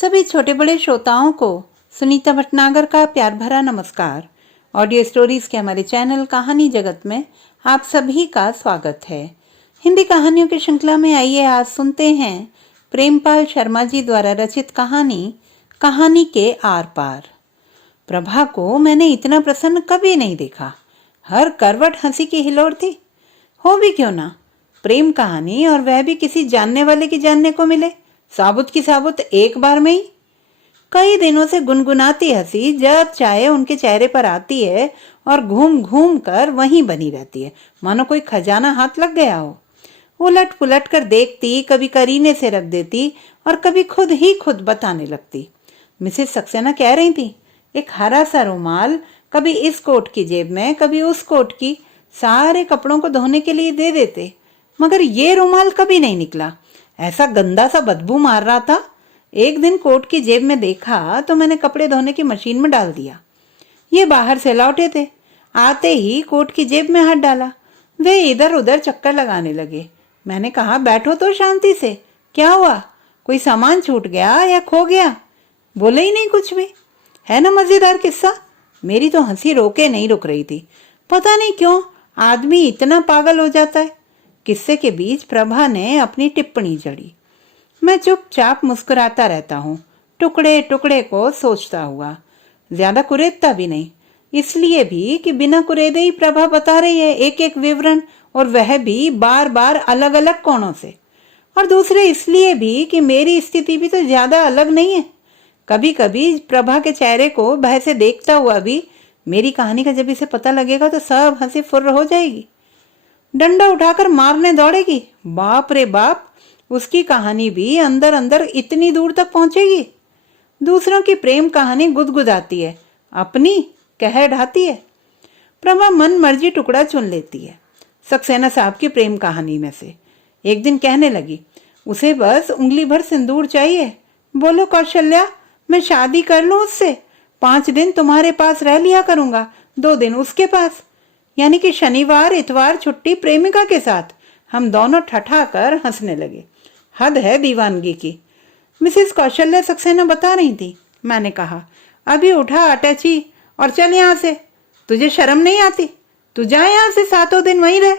सभी छोटे बड़े श्रोताओं को सुनीता भटनागर का प्यार भरा नमस्कार। ऑडियो स्टोरीज के हमारे चैनल कहानी जगत में आप सभी का स्वागत है। हिंदी कहानियों की श्रृंखला में आइए आज सुनते हैं प्रेमपाल शर्मा जी द्वारा रचित कहानी के आर पार। प्रभा को मैंने इतना प्रसन्न कभी नहीं देखा। हर करवट हंसी की हिलोर थी। हो भी क्यों ना, प्रेम कहानी और वह भी किसी जानने वाले की जानने को मिले, साबुत की साबुत एक बार में ही। कई दिनों से गुनगुनाती हंसी जब चाहे उनके चेहरे पर आती है और घूम घूम कर वहीं बनी रहती है, मानो कोई खजाना हाथ लग गया हो। उलट पुलट कर देखती, कभी करीने से रख देती और कभी खुद ही खुद बताने लगती। मिसेस सक्सेना कह रही थी, एक हरा सा रुमाल कभी इस कोट की जेब में, कभी उस कोट की, सारे कपड़ों को धोने के लिए दे देते, मगर ये रुमाल कभी नहीं निकला। ऐसा गंदा सा बदबू मार रहा था। एक दिन कोट की जेब में देखा तो मैंने कपड़े धोने की मशीन में डाल दिया। ये बाहर से लौटे थे, आते ही कोट की जेब में हाथ डाला। वे इधर उधर चक्कर लगाने लगे। मैंने कहा, बैठो तो शांति से, क्या हुआ, कोई सामान छूट गया या खो गया? बोले ही नहीं कुछ भी। है ना मजेदार किस्सा। मेरी तो हंसी रोके नहीं रुक रही थी। पता नहीं क्यों आदमी इतना पागल हो जाता है। किस्से के बीच प्रभा ने अपनी टिप्पणी जड़ी। मैं चुपचाप मुस्कुराता रहता हूँ, टुकड़े टुकड़े को सोचता हुआ। ज्यादा कुरेदता भी नहीं, इसलिए भी कि बिना कुरेदे ही प्रभा बता रही है एक एक विवरण, और वह भी बार बार अलग अलग कोणों से। और दूसरे इसलिए भी कि मेरी स्थिति भी तो ज्यादा अलग नहीं है। कभी कभी प्रभा के चेहरे को भय से देखता हुआ भी मेरी कहानी का जब इसे पता लगेगा तो सब हंसी फुर्र हो जाएगी, डंडा उठाकर मारने दौड़ेगी। बाप रे बाप, उसकी कहानी भी अंदर अंदर इतनी दूर तक पहुंचेगी। दूसरों की प्रेम कहानी गुदगुदाती है, अपनी कह ढाती है। प्रभा मन मर्जी टुकड़ा चुन लेती है सक्सेना साहब की प्रेम कहानी में से। एक दिन कहने लगी, उसे बस उंगली भर सिंदूर चाहिए। बोलो कौशल्या, मैं शादी कर लूं उससे, 5 दिन तुम्हारे पास रह लिया करूंगा, 2 दिन उसके पास, यानी कि शनिवार इतवार छुट्टी प्रेमिका के साथ। हम दोनों ठठा कर हंसने लगे। हद है दीवानगी की। मिसेस कौशल्या सक्सेना बता रही थी। मैंने कहा, अभी उठा अटैची और चल यहाँ से। तुझे शर्म नहीं आती? तू जा यहाँ से, 7 दिन वहीं रह।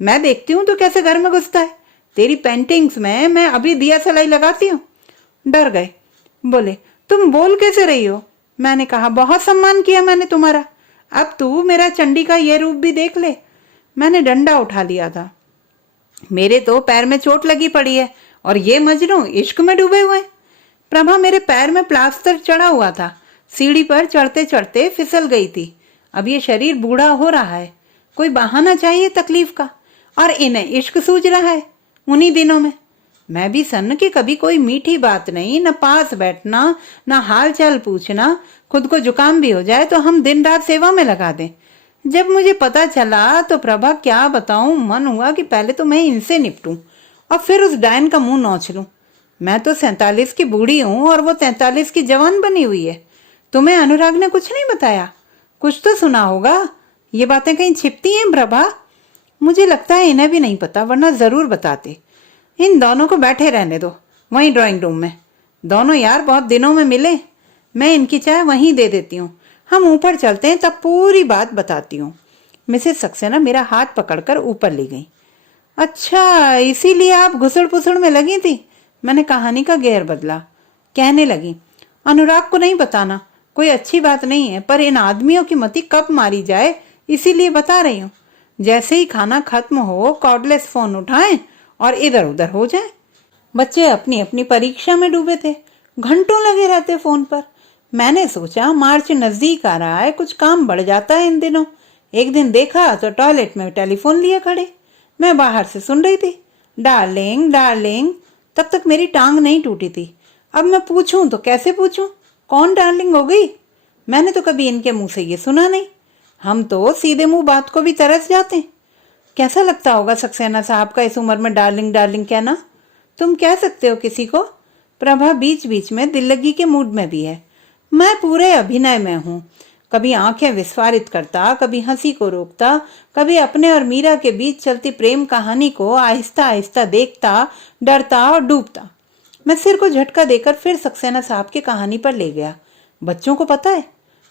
मैं देखती हूँ तू कैसे घर में घुसता है। तेरी पेंटिंग्स में मैं अभी दिया सलाई लगाती हूँ। डर गए, बोले, तुम बोल कैसे रही हो? मैंने कहा, बहुत सम्मान किया मैंने तुम्हारा, अब तू मेरा चंडी का ये रूप भी देख ले। मैंने डंडा उठा लिया था। मेरे तो पैर में चोट लगी पड़ी है और ये मजनू इश्क में डूबे हुए। प्रभा मेरे पैर में प्लास्टर चढ़ा हुआ था, सीढ़ी पर चढ़ते चढ़ते फिसल गई थी। अब ये शरीर बूढ़ा हो रहा है, कोई बहाना चाहिए तकलीफ का, और इन्हें इश्क सूझ रहा है उन्हीं दिनों में। मैं भी सन्न कि कभी कोई मीठी बात नहीं, न पास बैठना, न हाल चाल पूछना। खुद को जुकाम भी हो जाए तो हम दिन रात सेवा में लगा दें। जब मुझे पता चला तो प्रभा क्या बताऊं, मन हुआ कि पहले तो मैं इनसे निपटूं और फिर उस डायन का मुंह नोच लूं। मैं तो 47 की बूढ़ी हूं और वो 43 की जवान बनी हुई है। तुम्हें अनुराग ने कुछ नहीं बताया? कुछ तो सुना होगा। ये बातें कहीं छिपती हैं प्रभा? मुझे लगता है इन्हें भी नहीं पता, वरना जरूर बताते। इन दोनों को बैठे रहने दो वहीं ड्राइंग रूम में। दोनों यार बहुत दिनों में मिले। मैं इनकी चाय वहीं दे देती हूँ, हम ऊपर चलते हैं, तब पूरी बात बताती हूँ। मिसेस सक्सेना मेरा हाथ पकड़कर ऊपर ले गई। अच्छा, इसीलिए आप घुसड़ पुसड़ में लगी थी? मैंने कहानी का घेर बदला। कहने लगी, अनुराग को नहीं बताना, कोई अच्छी बात नहीं है, पर इन आदमियों की मति कब मारी जाए इसीलिए बता रही हूँ। जैसे ही खाना खत्म हो, कॉर्डलेस फोन उठाएं और इधर उधर हो जाए। बच्चे अपनी अपनी परीक्षा में डूबे थे, घंटों लगे रहते फोन पर। मैंने सोचा मार्च नजदीक आ रहा है, कुछ काम बढ़ जाता है इन दिनों। एक दिन देखा तो टॉयलेट में टेलीफोन लिए खड़े। मैं बाहर से सुन रही थी, डार्लिंग डार्लिंग। तब तक मेरी टांग नहीं टूटी थी। अब मैं पूछूं तो कैसे पूछूं, कौन डार्लिंग हो गई? मैंने तो कभी इनके मुंह से ये सुना नहीं। हम तो सीधे मुंह बात को भी तरस जाते हैं। कैसा लगता होगा सक्सेना साहब का इस उम्र में डार्लिंग डार्लिंग कहना? तुम कह सकते हो किसी को? प्रभा बीच बीच में दिल लगी के मूड में भी है। मैं पूरे अभिनय में हूँ। कभी आंखें विस्फारित करता, कभी हंसी को रोकता, कभी अपने और मीरा के बीच चलती प्रेम कहानी को आहिस्ता आहिस्ता देखता, डरता और डूबता। मैं सिर को झटका देकर फिर सक्सेना साहब की कहानी पर ले गया। बच्चों को पता है?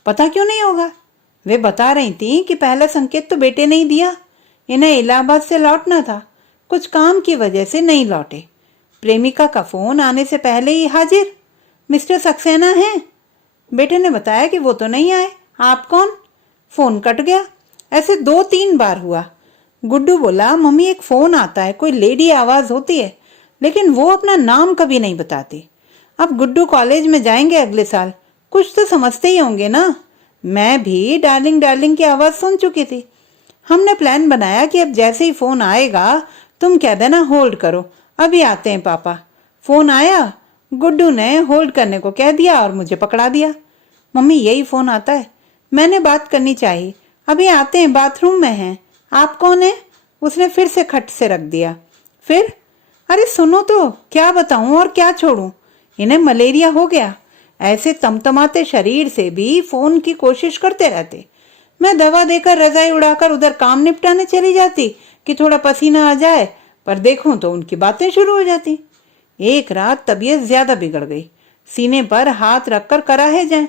पता क्यों नहीं होगा? वे बता रही थी कि पहला संकेत तो बेटे ने ही दिया। इन्हें इलाहाबाद से लौटना था, कुछ काम की वजह से नहीं लौटे। प्रेमिका का फोन आने से पहले ही हाजिर। मिस्टर सक्सेना हैं? बेटे ने बताया कि वो तो नहीं आए। आप कौन? फोन कट गया। ऐसे 2-3 बार हुआ। गुड्डू बोला, मम्मी एक फोन आता है, कोई लेडी आवाज होती है, लेकिन वो अपना नाम कभी नहीं बताती। अब गुड्डू कॉलेज में जाएंगे अगले साल, कुछ तो समझते ही होंगे ना। मैं भी डार्लिंग डार्लिंग की आवाज सुन चुकी थी। हमने प्लान बनाया कि अब जैसे ही फोन आएगा तुम कह देना होल्ड करो, अभी आते हैं पापा। फोन आया, गुड्डू ने होल्ड करने को कह दिया और मुझे पकड़ा दिया। मम्मी यही फोन आता है, मैंने बात करनी चाहिए, अभी आते हैं, बाथरूम में हैं। आप कौन है? उसने फिर से खट से रख दिया। फिर? अरे सुनो तो, क्या बताऊं और क्या छोड़ूं? इन्हें मलेरिया हो गया। ऐसे तमतमाते शरीर से भी फोन की कोशिश करते रहते। मैं दवा देकर रजाई उड़ाकर उधर काम निपटाने चली जाती कि थोड़ा पसीना आ जाए, पर देखूं तो उनकी बातें शुरू हो जाती। एक रात तबीयत ज्यादा बिगड़ गई। सीने पर हाथ रखकर कराहे जाए,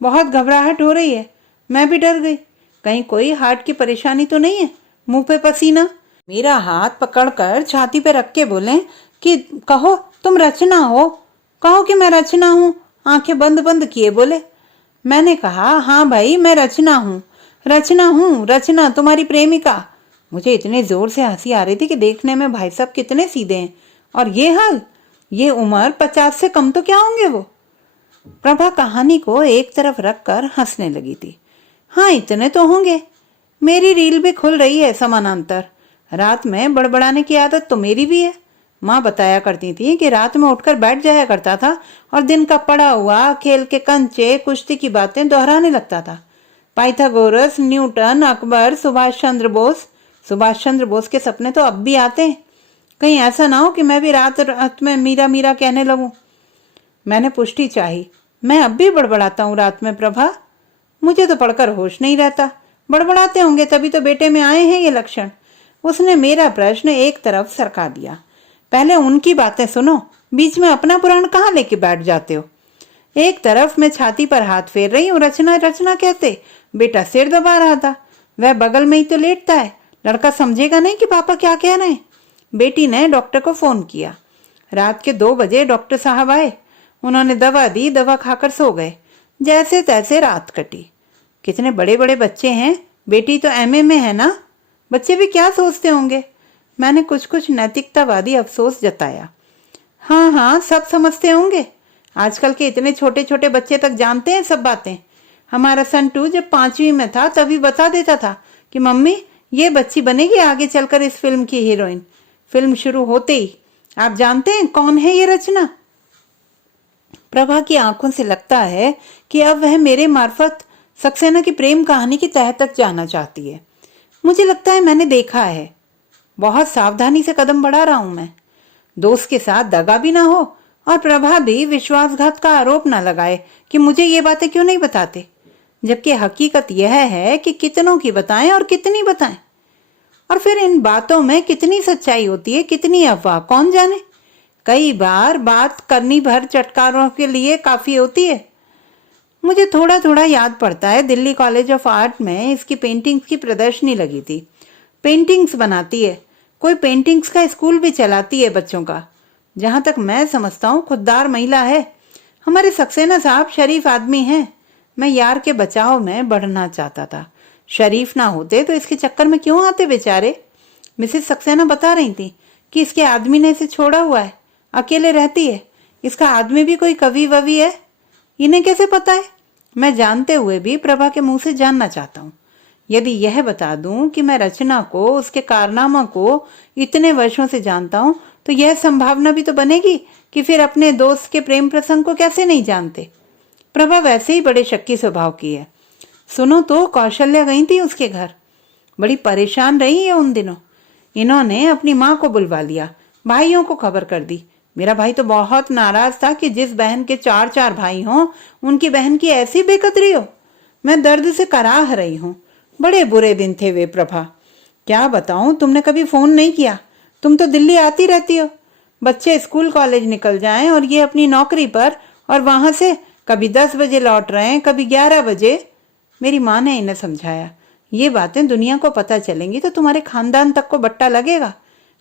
बहुत घबराहट हो रही है। मैं भी डर गई, कहीं कोई हार्ट की परेशानी तो नहीं है। मुंह पे पसीना। मेरा हाथ पकड़कर छाती पे रख के बोले कि कहो तुम रचना हो, कहो कि मैं रचना हूँ। आंखें बंद बंद किए बोले। मैंने कहा, हाँ भाई मैं रचना हूँ, रचना हूँ, रचना तुम्हारी प्रेमिका। मुझे इतने जोर से हंसी आ रही थी कि देखने में भाई साहब कितने सीधे हैं, और ये हाल, ये उम्र 50 से कम तो क्या होंगे वो। प्रभा कहानी को एक तरफ रखकर हंसने लगी थी। हाँ इतने तो होंगे। मेरी रील भी खुल रही है समानांतर। रात में बड़बड़ाने की आदत तो मेरी भी है। माँ बताया करती थी कि रात में उठकर बैठ जाया करता था और दिन का पड़ा हुआ खेल के कंचे कुश्ती की बातें दोहराने लगता था। पाइथागोरस, न्यूटन, अकबर, सुभाष चंद्र बोस के सपने तो अब भी आते हैं। कहीं ऐसा ना हो कि मैं भी रात रात में मीरा मीरा कहने लगूं। मैंने पुष्टि चाही। मैं अब भी बड़बड़ाता हूँ रात में प्रभा? मुझे तो पढ़कर होश नहीं रहता। बड़बड़ाते होंगे तभी तो बेटे में आए हैं ये लक्षण। उसने मेरा प्रश्न एक तरफ सरका दिया। पहले उनकी बातें सुनो, बीच में अपना पुराण कहाँ लेके बैठ जाते हो। एक तरफ मैं छाती पर हाथ फेर रही हूँ, रचना रचना कहते। बेटा सिर दबा रहा था। वह बगल में ही तो लेटता है, लड़का समझेगा नहीं कि पापा क्या कह रहे हैं। बेटी ने डॉक्टर को फोन किया। रात के 2 बजे डॉक्टर साहब आए। उन्होंने दवा दी, दवा खाकर सो गए। जैसे तैसे रात कटी। कितने बड़े बड़े बच्चे हैं। बेटी तो एमए में है ना। बच्चे भी क्या सोचते होंगे। मैंने कुछ नैतिकतावादी अफसोस जताया। हाँ हाँ सब समझते होंगे। आजकल के इतने छोटे छोटे बच्चे तक जानते हैं सब बातें। हमारा संटू जब 5वीं में था तभी बता देता था कि मम्मी ये बच्ची बनेगी आगे चलकर इस फिल्म की हीरोइन। फिल्म शुरू होते ही, आप जानते हैं कौन है ये रचना? प्रभा की आंखों से लगता है कि अब वह मेरे मार्फत सक्सेना की प्रेम कहानी की तह तक जाना चाहती है। मुझे लगता है मैंने देखा है। बहुत सावधानी से कदम बढ़ा रहा हूं मैं। दोस्त के साथ दगा भी ना हो और प्रभा भी विश्वासघात का आरोप ना लगाए कि मुझे ये बातें क्यों नहीं बताते, जबकि हकीकत यह है कि कितनों की बताएं और कितनी बताएं। और फिर इन बातों में कितनी सच्चाई होती है, कितनी अफवाह, कौन जाने। कई बार बात करनी भर चटकारों के लिए काफी होती है। मुझे थोड़ा थोड़ा याद पड़ता है, दिल्ली कॉलेज ऑफ आर्ट में इसकी पेंटिंग्स की प्रदर्शनी लगी थी। पेंटिंग्स बनाती है, कोई पेंटिंग्स का स्कूल भी चलाती है बच्चों का। जहां तक मैं समझता हूँ खुददार महिला है। हमारे सक्सेना साहब शरीफ आदमी हैं। मैं यार के बचाव में बढ़ना चाहता था। शरीफ ना होते तो इसके चक्कर में क्यों आते बेचारे। मिसेस सक्सेना बता रही थी कि इसके आदमी ने इसे छोड़ा हुआ है, अकेले रहती है। इसका आदमी भी कोई कवि ववि है। इन्हें कैसे पता है? मैं जानते हुए भी प्रभा के मुंह से जानना चाहता हूँ। यदि यह बता दूं कि मैं रचना को, उसके कारनामा को इतने वर्षों से जानता हूं, तो यह संभावना भी तो बनेगी कि फिर अपने दोस्त के प्रेम प्रसंग को कैसे नहीं जानते। प्रभा वैसे ही बड़े शक्की स्वभाव की है। सुनो तो, कौशल्या गई थी उसके घर। बड़ी परेशान रही है उन दिनों। इन्होंने अपनी माँ को बुलवा लिया, भाइयों को खबर कर दी। मेरा भाई तो बहुत नाराज था कि जिस बहन के 4 भाई हों, उनकी बहन की ऐसी बेकदरी हो। मैं दर्द से कराह रही हूँ। बड़े बुरे दिन थे वे प्रभा। क्या बताऊं, तुमने कभी फोन नहीं किया। तुम तो दिल्ली आती रहती हो। बच्चे स्कूल कॉलेज निकल जाएं और ये अपनी नौकरी पर, और वहां से कभी 10 बजे लौट रहे हैं, कभी 11 बजे। मेरी माँ ने इन्हें समझाया, ये बातें दुनिया को पता चलेंगी तो तुम्हारे खानदान तक को बट्टा लगेगा।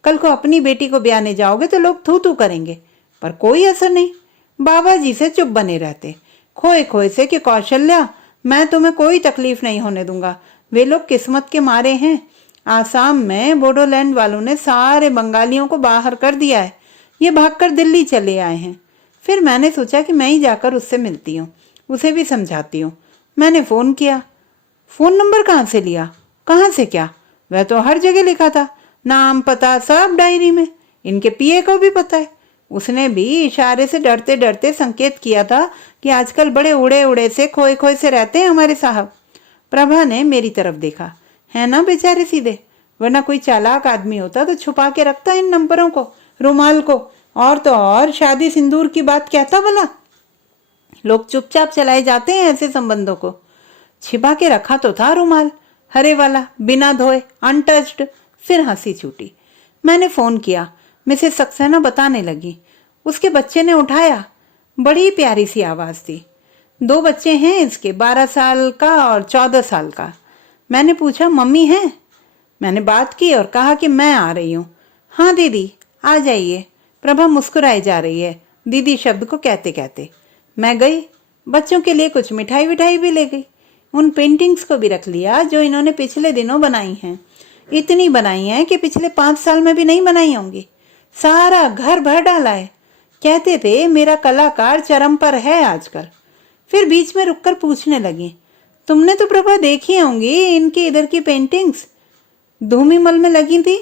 कल को अपनी बेटी को ब्याने जाओगे तो लोग थू थू करेंगे, पर कोई असर नहीं। बाबा जी से चुप बने रहते, खोए खोए से कि कौशल्या, मैं तुम्हें कोई तकलीफ नहीं होने दूंगा। वे लोग किस्मत के मारे हैं। आसाम में बोडोलैंड वालों ने सारे बंगालियों को बाहर कर दिया है। ये भागकर दिल्ली चले आए हैं। फिर मैंने सोचा कि मैं ही जाकर उससे मिलती हूँ, उसे भी समझाती हूँ। मैंने फ़ोन किया। फ़ोन नंबर कहाँ से लिया? कहाँ से क्या? वह तो हर जगह लिखा था, नाम पता सब डायरी में। इनके पीए को भी पता है। उसने भी इशारे से डरते डरते संकेत किया था कि आजकल बड़े उड़े उड़े से खोए खोए से रहते हैं हमारे साहब। प्रभा ने मेरी तरफ देखा। है ना बेचारे सीधे, वरना कोई चालाक आदमी होता तो छुपा के रखता इन नंबरों को, रुमाल को, और तो और शादी सिंदूर की बात कहता भला। लोग चुपचाप चलाए जाते हैं ऐसे संबंधों को। छिपा के रखा तो था रुमाल, हरे वाला, बिना धोए, अनटच्ड। फिर हंसी छूटी। मैंने फोन किया। मिसेस सक्सेना बताने लगी। उसके बच्चे ने उठाया। बड़ी प्यारी सी आवाज थी। 2 बच्चे हैं इसके, 12 साल का और 14 साल का। मैंने पूछा, मम्मी है? मैंने बात की और कहा कि मैं आ रही हूँ। हाँ दीदी आ जाइए। प्रभा मुस्कुराई जा रही है दीदी शब्द को कहते कहते। मैं गई। बच्चों के लिए कुछ मिठाई विठाई भी ले गई। उन पेंटिंग्स को भी रख लिया जो इन्होंने पिछले दिनों बनाई हैं। इतनी बनाई हैं कि पिछले 5 साल में भी नहीं बनाई होंगी। सारा घर भर डाला है। कहते थे मेरा कलाकार चरम पर है आजकल। फिर बीच में रुककर पूछने लगी, तुमने तो प्रभा देखी होंगी इनकी इधर की पेंटिंग्स, धूमीमल में लगी थी।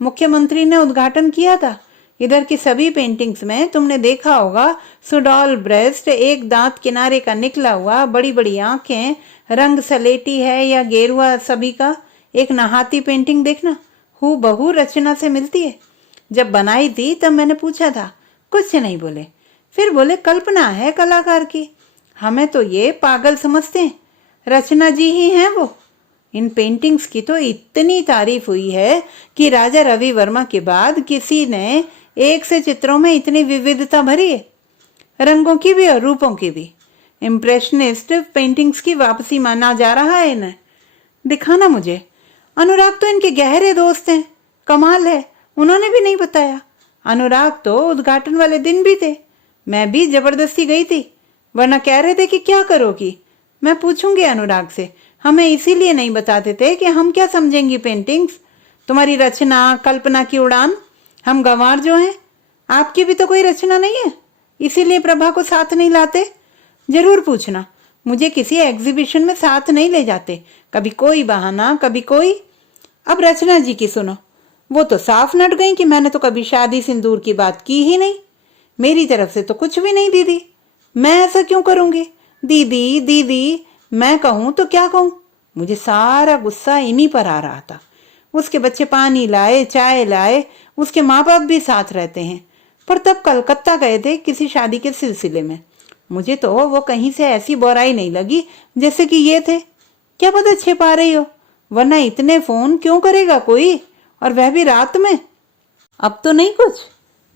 मुख्यमंत्री ने उद्घाटन किया था। इधर की सभी पेंटिंग्स में तुमने देखा होगा सुडॉल ब्रेस्ट, एक दांत किनारे का निकला हुआ, बड़ी बड़ी आंखें, रंग सलेटी है या गेरुआ सभी का। एक नहाती पेंटिंग देखना, हूबहू रचना से मिलती है। जब बनाई थी तब मैंने पूछा था, कुछ नहीं बोले। फिर बोले कल्पना है कलाकार की, हमें तो ये पागल समझते हैं, रचना जी ही हैं वो। इन पेंटिंग्स की तो इतनी तारीफ हुई है कि राजा रवि वर्मा के बाद किसी ने एक से चित्रों में इतनी विविधता भरी है, रंगों की भी और रूपों की भी। इम्प्रेशनिस्ट पेंटिंग्स की वापसी माना जा रहा है इन्हें। दिखाना मुझे। अनुराग तो इनके गहरे दोस्त हैं। कमाल है, उन्होंने भी नहीं बताया। अनुराग तो उद्घाटन वाले दिन भी थे। मैं भी जबरदस्ती गई थी, वरना कह रहे थे कि क्या करोगी। मैं पूछूंगी अनुराग से। हमें इसीलिए नहीं बताते थे कि हम क्या समझेंगी पेंटिंग्स, तुम्हारी रचना कल्पना की उड़ान। हम गंवार जो हैं, आपकी भी तो कोई रचना नहीं है, इसीलिए प्रभा को साथ नहीं लाते। जरूर पूछना, मुझे किसी एग्जीबिशन में साथ नहीं ले जाते। कभी कोई बहाना, कभी कोई। अब रचना जी की सुनो। वो तो साफ नट गई कि मैंने तो कभी शादी सिंदूर की बात की ही नहीं। मेरी तरफ से तो कुछ भी नहीं दीदी। मैं ऐसा क्यों करूंगी? दीदी दीदी मैं कहूं तो क्या कहूं? मुझे सारा गुस्सा इन्हीं पर आ रहा था। उसके बच्चे पानी लाए, चाय लाए, उसके माँ बाप भी साथ रहते हैं, पर तब कलकत्ता गए थे किसी शादी के सिलसिले में। मुझे तो वो कहीं से ऐसी बुराई नहीं लगी जैसे कि ये थे। क्या पता छिपा रही हो, वरना इतने फोन क्यों करेगा कोई, और वह भी रात में। अब तो नहीं कुछ?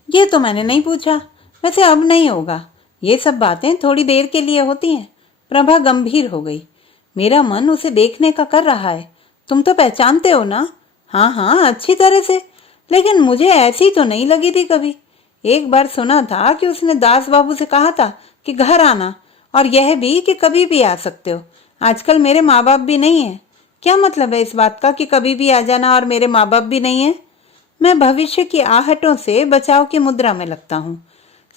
ये तो मैंने नहीं पूछा। वैसे अब नहीं होगा, ये सब बातें थोड़ी देर के लिए होती हैं। प्रभा गंभीर हो गई। मेरा मन उसे देखने का कर रहा है। तुम तो पहचानते हो ना? हाँ हाँ अच्छी तरह से, लेकिन मुझे ऐसी तो नहीं लगी थी कभी। एक बार सुना था कि उसने दास बाबू से कहा था कि घर आना, और यह भी कि कभी भी आ सकते हो। आजकल मेरे माँ बाप भी नहीं है। क्या मतलब है इस बात का कि कभी भी आ जाना और मेरे माँ बाप भी नहीं है? मैं भविष्य की आहटों से बचाव की मुद्रा में लगता हूँ।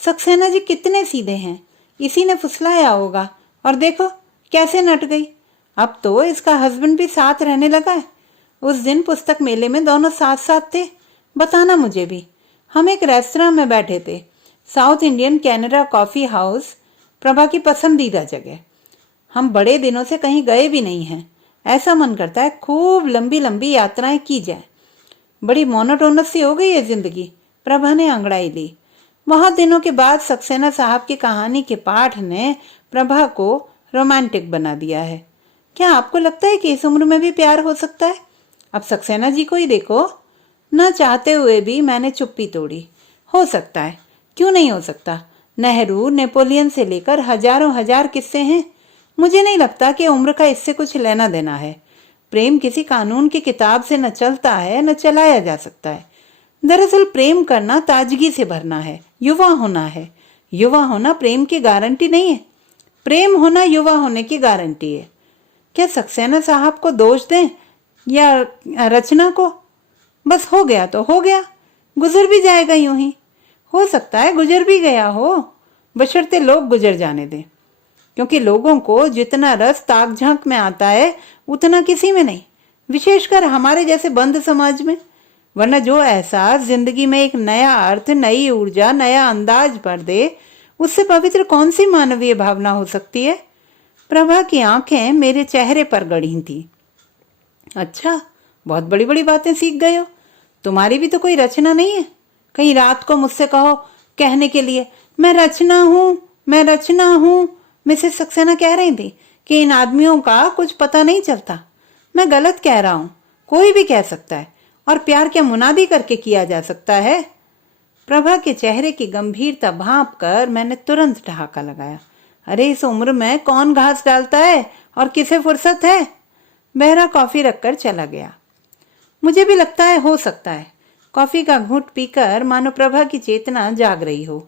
सक्सेना जी कितने सीधे हैं, इसी ने फुसलाया होगा, और देखो कैसे नट गई। अब तो इसका हस्बैंड भी साथ रहने लगा है। उस दिन पुस्तक मेले में दोनों साथ साथ थे। बताना मुझे भी। हम एक रेस्तरां में बैठे थे, south Indian Canara coffee house, Prabha की पसंदीदा जगह। हम बड़े दिनों से कहीं गए भी नहीं हैं। ऐसा मन करता है खूब लंबी लंबी यात्राएं की जाए। बड़ी मोनोटोनस सी हो गई है जिंदगी। प्रभा ने अंगड़ाई ली। बहुत दिनों के बाद सक्सेना साहब की कहानी के पाठ ने प्रभा को रोमांटिक बना दिया है। क्या आपको लगता है कि इस उम्र में भी प्यार हो सकता है? अब सक्सेना जी को ही देखो। न चाहते हुए भी मैंने चुप्पी तोड़ी। हो सकता है, क्यों नहीं हो सकता। नेहरू, नेपोलियन से लेकर हजारों हजार किस्से हैं। मुझे नहीं लगता कि उम्र का इससे कुछ लेना देना है। प्रेम किसी कानून की किताब से न चलता है न चलाया जा सकता है। दरअसल प्रेम करना ताजगी से भरना है, युवा होना है। युवा होना प्रेम की गारंटी नहीं है, प्रेम होना युवा होने की गारंटी है। क्या सक्सेना साहब को दोष दें या रचना को? बस हो गया तो हो गया, गुजर भी जाएगा यूं ही। हो सकता है गुजर भी गया हो, बशर्ते लोग गुजर जाने दें, क्योंकि लोगों को जितना रस ताक झांक में आता है उतना किसी में नहीं, विशेषकर हमारे जैसे बंद समाज में। वरना जो एहसास जिंदगी में एक नया अर्थ, नई ऊर्जा, नया अंदाज भर दे, उससे पवित्र कौन सी मानवीय भावना हो सकती है। प्रभा की आंखें मेरे चेहरे पर गड़ी थी। अच्छा, बहुत बड़ी बड़ी बातें सीख गए हो। तुम्हारी भी तो कोई रचना नहीं है? कहीं रात को मुझसे कहो कहने के लिए, मैं रचना हूं, मैं रचना हूं। मिसेस सक्सेना कह रही थी कि इन आदमियों का कुछ पता नहीं चलता। मैं गलत कह रहा हूं? कोई भी कह सकता है, और प्यार क्या मुनादी करके किया जा सकता है? प्रभा के चेहरे की गंभीरता भांप कर मैंने तुरंत ठहाका लगाया। अरे इस उम्र में कौन घास डालता है और किसे फुर्सत है। बहरा कॉफी रखकर चला गया। मुझे भी लगता है हो सकता है। कॉफी का घूंट पीकर मानो प्रभा की चेतना जाग रही हो।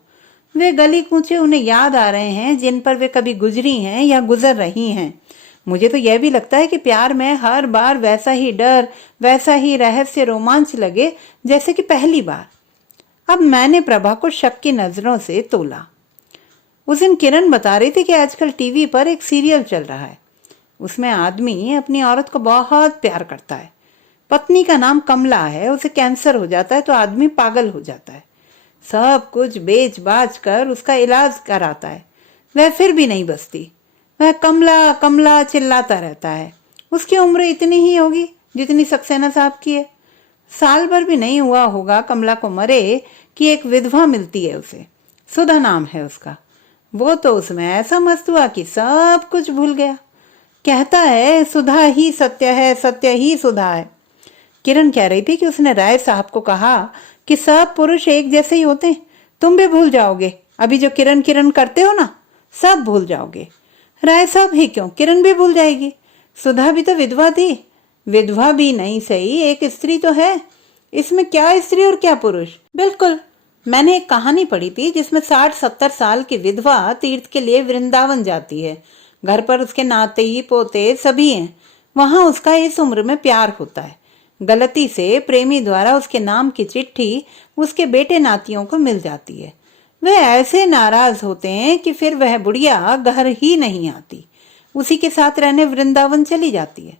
वे गली कूचे उन्हें याद आ रहे हैं जिन पर वे कभी गुजरी हैं या गुजर रही हैं। मुझे तो यह भी लगता है कि प्यार में हर बार वैसा ही डर, वैसा ही रहस्य, रोमांच लगे जैसे कि पहली बार। अब मैंने प्रभा को शक की नजरों से तोला। उस दिन किरण बता रही थी कि आजकल टीवी पर एक सीरियल चल रहा है। उसमें आदमी अपनी औरत को बहुत प्यार करता है। पत्नी का नाम कमला है, उसे कैंसर हो जाता है तो आदमी पागल हो जाता है। सब कुछ बेच बाच कर उसका इलाज कराता है, वह फिर भी नहीं बचती। वह कमला कमला चिल्लाता रहता है। उसकी उम्र इतनी ही होगी जितनी सक्सेना साहब की है। साल भर भी नहीं हुआ होगा कमला को मरे कि एक विधवा मिलती है उसे, सुधा नाम है उसका। वो तो उसमें ऐसा मस्त हुआ कि सब कुछ भूल गया। कहता है सुधा ही सत्य है, सत्य ही सुधा है। किरण कह रही थी कि उसने राय साहब को कहा कि सब पुरुष एक जैसे ही होते हैं। तुम भी भूल जाओगे, अभी जो किरण किरण करते हो ना, सब भूल जाओगे। राय साहब ही क्यों, किरण भी भूल जाएगी। सुधा भी तो विधवा थी। विधवा भी नहीं सही, एक स्त्री तो है। इसमें क्या स्त्री और क्या पुरुष। बिल्कुल, मैंने एक कहानी पढ़ी थी जिसमें 60-70 साल की विधवा तीर्थ के लिए वृंदावन जाती है। घर पर उसके नाते पोते सभी हैं। वहां उसका इस उम्र में प्यार होता है। गलती से प्रेमी द्वारा उसके नाम की चिट्ठी उसके बेटे नातियों को मिल जाती है। वे ऐसे नाराज होते हैं कि फिर वह बुढ़िया घर ही नहीं आती, उसी के साथ रहने वृंदावन चली जाती है।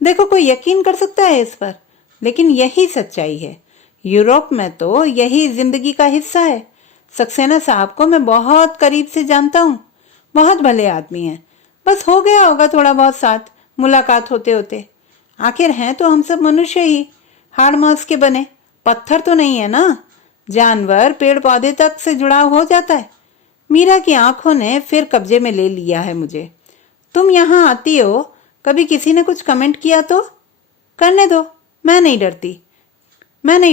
देखो, कोई यकीन कर सकता है इस पर, लेकिन यही सच्चाई है। यूरोप में तो यही जिंदगी का हिस्सा है। सक्सेना साहब को मैं बहुत करीब से जानता हूँ, बहुत भले आदमी हैं। बस हो गया होगा थोड़ा बहुत साथ मुलाकात होते होते। आखिर हैं तो हम सब मनुष्य ही, हाड़ मांस के बने, पत्थर तो नहीं है ना। जानवर पेड़ पौधे तक से जुड़ाव हो जाता है। मीरा की आंखों ने फिर कब्जे में ले लिया है मुझे। तुम यहाँ आती हो, कभी किसी ने कुछ कमेंट किया तो? करने दो, मैं नहीं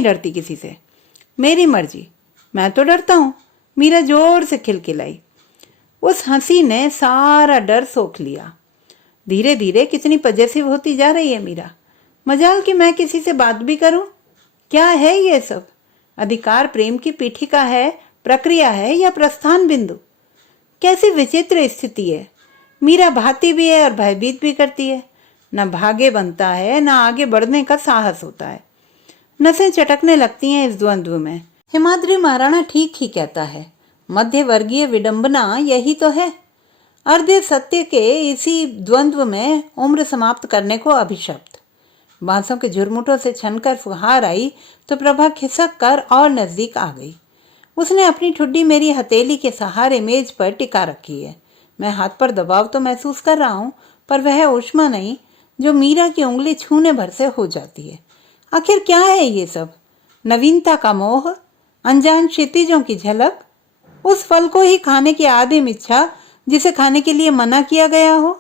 डरती किसी से। मेरी मर्जी, मैं तो डरता हूँ। मीरा जोर से खिलखिलाई। उस हंसी ने सारा डर सोख लिया। धीरे धीरे कितनी पजेसिव होती जा रही है मीरा। मजाल कि मैं किसी से बात भी करूं। क्या है ये सब? अधिकार प्रेम की पीठिका है, प्रक्रिया है या प्रस्थान बिंदु? कैसी विचित्र स्थिति है। मीरा भाती भी है और भयभीत भी करती है। न भागे बनता है, न आगे बढ़ने का साहस होता है। नसें चटकने लगती हैं इस द्वंद्व में। हिमाद्री महाराणा ठीक ही कहता है, मध्य वर्गीय विडंबना यही तो है। अर्धे सत्य के इसी द्वंद्व में उम्र समाप्त करने को अभिशप्त। बांसों के झुरमुटों से छनकर फुहार आई तो प्रभा खिसक कर और नजदीक आ गई। उसने अपनी ठुड्डी मेरी हथेली के सहारे मेज पर टिका रखी है। मैं हाथ पर दबाव तो महसूस कर रहा हूँ, पर वह ऊष्मा नहीं जो मीरा की उंगली छूने भर से हो जाती है। आखिर क्या है ये सब? नवीनता का मोह, अनजान क्षितिजों की झलक, उस फल को ही खाने की आदिम इच्छा जिसे खाने के लिए मना किया गया हो।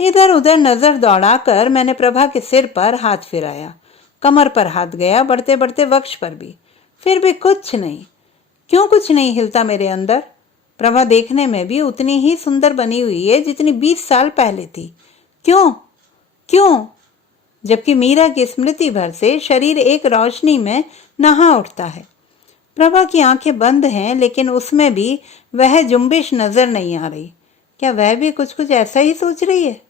इधर उधर नजर दौड़ाकर मैंने प्रभा के सिर पर हाथ फिराया, कमर पर हाथ गया, बढ़ते बढ़ते वक्ष पर भी। फिर भी कुछ नहीं। क्यों कुछ नहीं हिलता मेरे अंदर? प्रभा देखने में भी उतनी ही सुंदर बनी हुई है जितनी 20 साल पहले थी। क्यों क्यों? जबकि मीरा की स्मृति भर से शरीर एक रोशनी में नहा उठता है। प्रभा की आंखें बंद हैं, लेकिन उसमें भी वह जुम्बिश नजर नहीं आ रही। क्या वह भी कुछ कुछ ऐसा ही सोच रही है?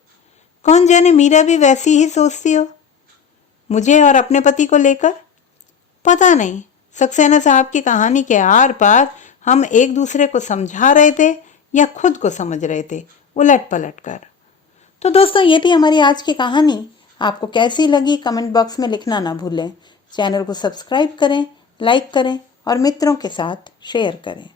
कौन जाने मीरा भी वैसी ही सोचती हो मुझे और अपने पति को लेकर। पता नहीं सक्सेना साहब की कहानी के आर पार हम एक दूसरे को समझा रहे थे या खुद को समझ रहे थे, उलट पलट कर। तो दोस्तों, ये थी हमारी आज की कहानी। आपको कैसी लगी कमेंट बॉक्स में लिखना ना भूलें। चैनल को सब्सक्राइब करें, लाइक करें और मित्रों के साथ शेयर करें।